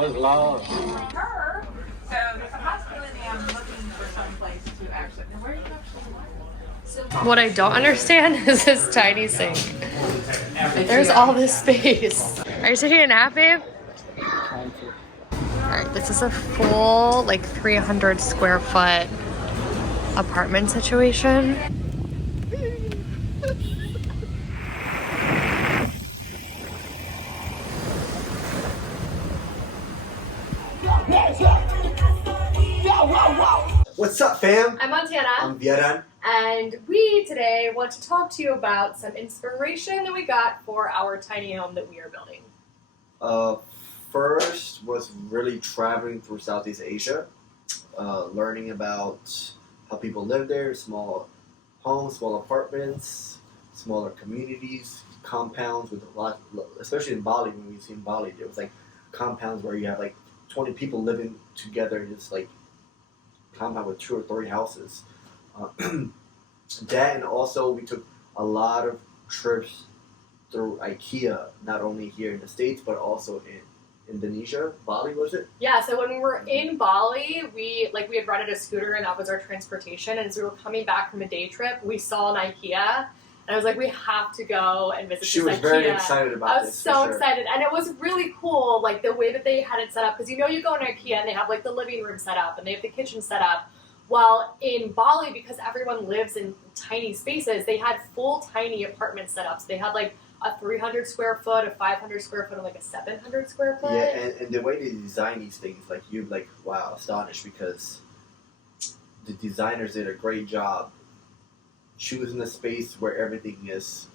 was lost. Her. So there's a possibility I'm looking for some place to actually. Where are you actually? What I don't understand is this tiny sink. There's all this space. Are you taking a nap, babe? Alright, this is a full, like, 300 square foot apartment situation. What's up, fam? I'm Montana. I'm Vieran. And we today want to talk to you about some inspiration that we got for our tiny home that we are building. First was really traveling through Southeast Asia, learning about how people live there, small homes, small apartments, smaller communities, compounds with a lot, especially in Bali, when we've seen Bali, there was like compounds where you have like 20 people living together, just like compound with 2 or 3 houses. That, and also we took a lot of trips through IKEA, not only here in the States, but also in Indonesia. Bali, was it? Yeah, so when we were in Bali, we had rented a scooter and that was our transportation. And as we were coming back from a day trip, we saw an IKEA. And I was like, we have to go and visit She this was IKEA. very excited about this. I was so excited. And it was really cool, like the way that they had it set up. Because you go in IKEA and they have like the living room set up and they have the kitchen set up. Well, in Bali, because everyone lives in tiny spaces, they had full tiny apartment setups. They had like a 300 square foot, a 500 square foot, and like a 700 square foot. Yeah, and the way they design these things, like you're like, wow, astonished, because the designers did a great job choosing a space where everything is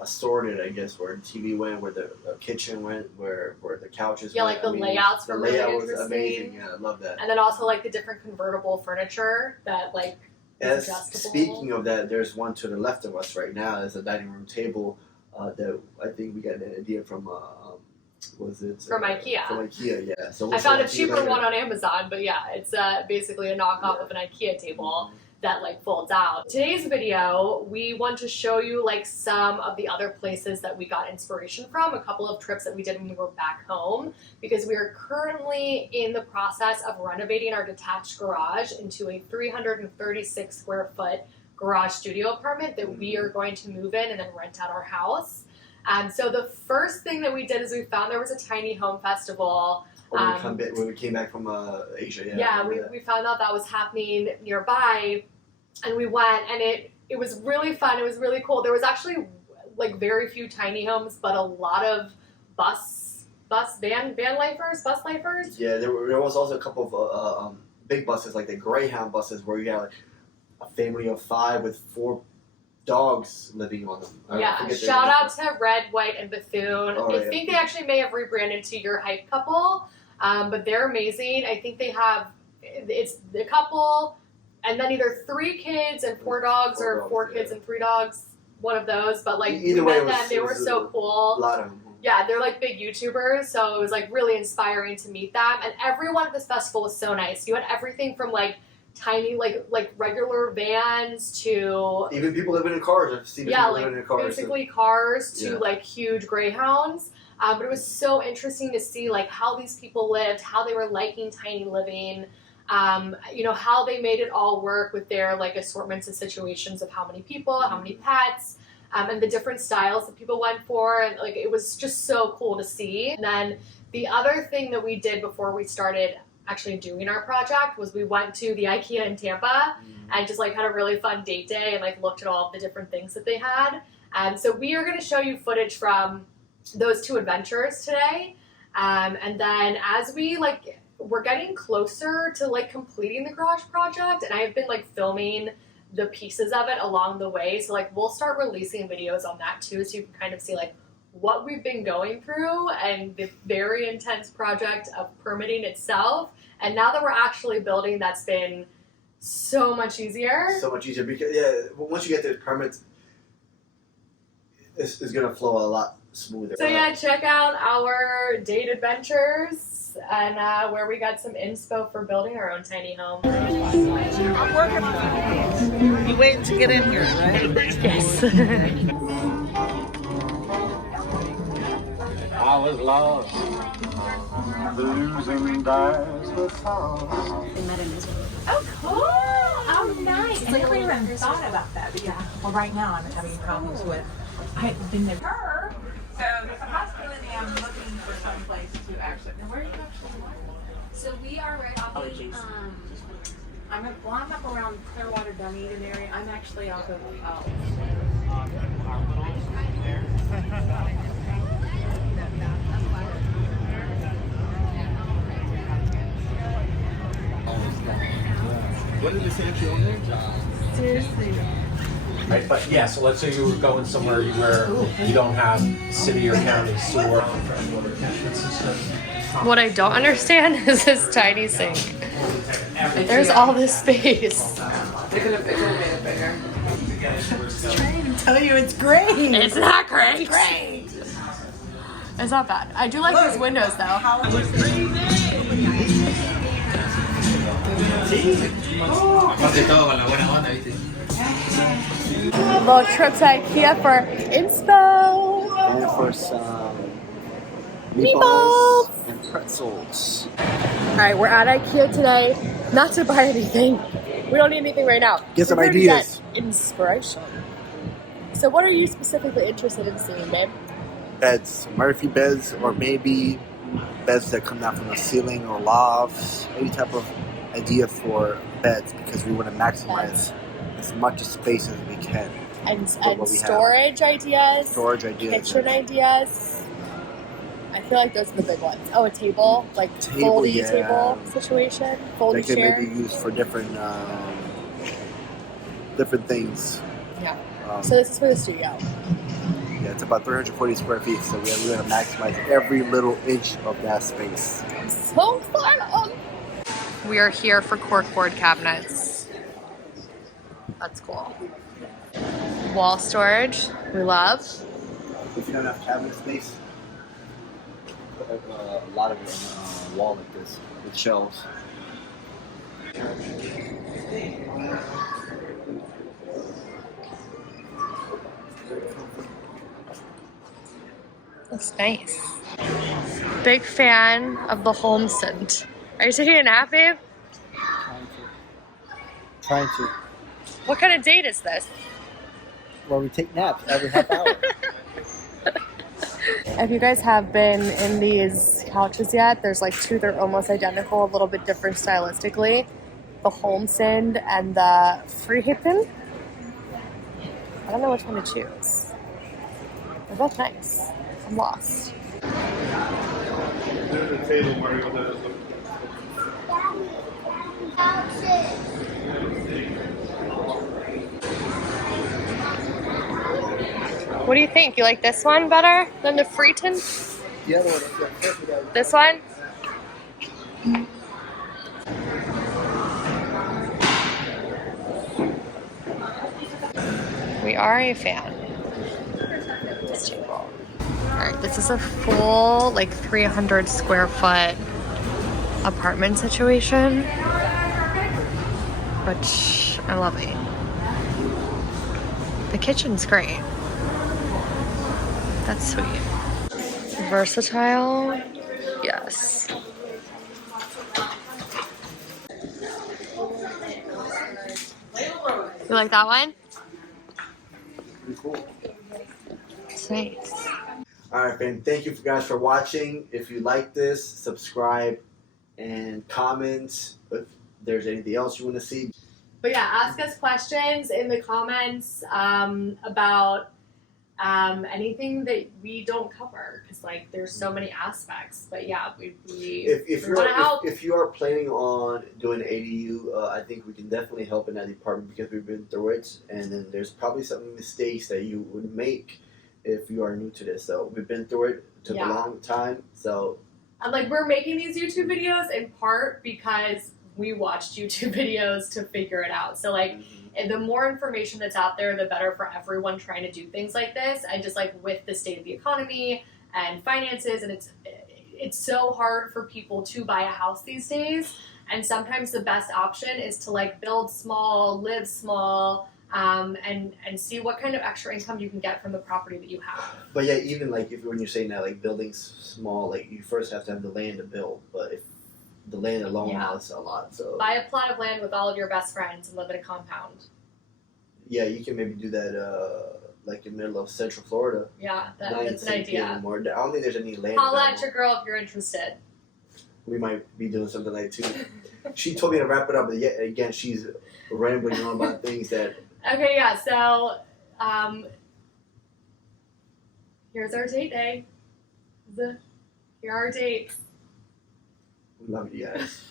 assorted, I guess, where the TV went, where the kitchen went, where the couches yeah, went. like the layouts were really layout interesting. was amazing. Yeah, I love that. And then also like the different convertible furniture that like is adjustable. Speaking of that, there's one to the left of us right now. There's a dining room table that I think we got an idea from. Was it from IKEA? From IKEA, yeah. So I found a cheaper one on Amazon, but yeah, it's basically a knockoff of an IKEA table that like folds out. Today's video, we want to show you like some of the other places that we got inspiration from, a couple of trips that we did when we were back home, because we are currently in the process of renovating our detached garage into a 336 square foot garage studio apartment that we are going to move in and then rent out our house. So the first thing that we did is we found there was a tiny home festival. When we came back from Asia, yeah, we found out that was happening nearby, and we went, and it was really fun. It was really cool. There was actually like very few tiny homes, but a lot of van lifers. Yeah, there was also a couple of big buses, like the Greyhound buses, where you had like a family of 5 with 4 dogs living on them. Yeah, shout out to Red, White, and Bethune. I think they actually may have rebranded to Your Hype Couple, but they're amazing. I think they have, it's the couple, and then either 3 kids and 4 dogs, or 4 kids and 3 dogs, one of those. But like, either way, they were so cool. A lot of them. Yeah, they're like big YouTubers, so it was like really inspiring to meet them. And everyone at this festival was so nice. You had everything from like tiny, like regular vans to even people living in cars. I've seen people living in cars. Basically cars to like huge Greyhounds. But it was so interesting to see like how these people lived, how they were liking tiny living, how they made it all work with their like assortments and situations of how many people, how many pets, and the different styles that people went for. And like it was just so cool to see. And then the other thing that we did before we started actually doing our project was we went to the IKEA in Tampa and just like had a really fun date day and like looked at all of the different things that they had. So we are going to show you footage from those 2 adventures today. And then as we're getting closer to like completing the garage project, and I've been like filming the pieces of it along the way. So like we'll start releasing videos on that too, so you can kind of see like what we've been going through and the very intense project of permitting itself. And now that we're actually building, that's been so much easier. So much easier because once you get the permits, it's going to flow a lot smoother. So yeah, check out our date adventures and where we got some inspo for building our own tiny home. I'm working on it. You waiting to get in here, right? Yes. I is love. The losing dies with sorrow. They met in Israel. Oh, cool. Oh, nice. I never even thought about that. But yeah. Well, right now I'm having problems with. I've been there. Her. So there's a possibility I'm looking for some place to actually. Now, where are you actually live? So we are right off of, I'm up around Clearwater, Dunedin area. I'm actually off of. What did they say actually on there? Seriously. Right, but yeah, so let's say you were going somewhere where you don't have city or county sewer. What I don't understand is this tiny sink. There's all this space. They could have made it bigger. Trying to tell you it's great. It's not great. Great. It's not bad. I do like these windows though. Little trip to IKEA for inspo. And for some Meatballs. and pretzels. Alright, we're at IKEA today. Not to buy anything. We don't need anything right now. Get some We're here to ideas. get inspiration. So what are you specifically interested in seeing, babe? Beds, Murphy beds, or maybe beds that come down from the ceiling or lofts. Any type of idea for beds, because we want to maximize as much space as we can. And what we storage ideas. Storage ideas. Kitchen ideas. I feel like those are the big ones. Oh, a table, like Table, foldy yeah. table situation, foldy They can chair. maybe use for different things. Yeah. Um, So this is for the studio. Yeah, it's about 340 square feet, so we're going to maximize every little inch of that space. So fun. We are here for corkboard cabinets. That's cool. Wall storage, we love. If you don't have cabinet space, put a lot of it on a wall like this with shelves. That's nice. Big fan of the Homestead. Are you taking a nap, babe? Trying to. What kind of date is this? Well, we take naps every half hour. If you guys have been in these couches yet, there's like two that are almost identical, a little bit different stylistically. The Homestead and the Freehaven. I don't know which one to choose. They're both nice. I'm lost. There's a table where you go. What do you think? You like this one better than the Freeton? The other one, This one? We are a fan. This table. Alright, this is a full, like 300 square foot apartment situation, which I'm loving. The kitchen's great. That's sweet. Versatile? Yes. You like that one? Pretty cool. It's nice. Alright, fam. Thank you guys for watching. If you like this, subscribe and comment if there's anything else you want to see. But yeah, ask us questions in the comments about anything that we don't cover, because like there's so many aspects. But yeah, we If want to help. if you are planning on doing ADU, I think we can definitely help in that department because we've been through it, and then there's probably some mistakes that you would make if you are new to this. So we've been through it. It took a long time. So And like we're making these YouTube videos in part because we watched YouTube videos to figure it out. So like the more information that's out there, the better for everyone trying to do things like this. And just like with the state of the economy and finances, and it's so hard for people to buy a house these days. And sometimes the best option is to like build small, live small, and see what kind of extra income you can get from the property that you have. But yeah, even like if when you're saying that like buildings small, like you first have to have the land to build. But if the land alone Yeah. costs a lot, so Buy a plot of land with all of your best friends and live in a compound. yeah, you can maybe do that like in the middle of Central Florida. Yeah, that's an St. Pete idea. anymore. I don't think there's any land. Holla at available. your girl if you're interested. We might be doing something like too. She told me to wrap it up, but yet again, she's rambling on about things that. Okay, yeah, so here's our date day. Here are our dates. We love you guys.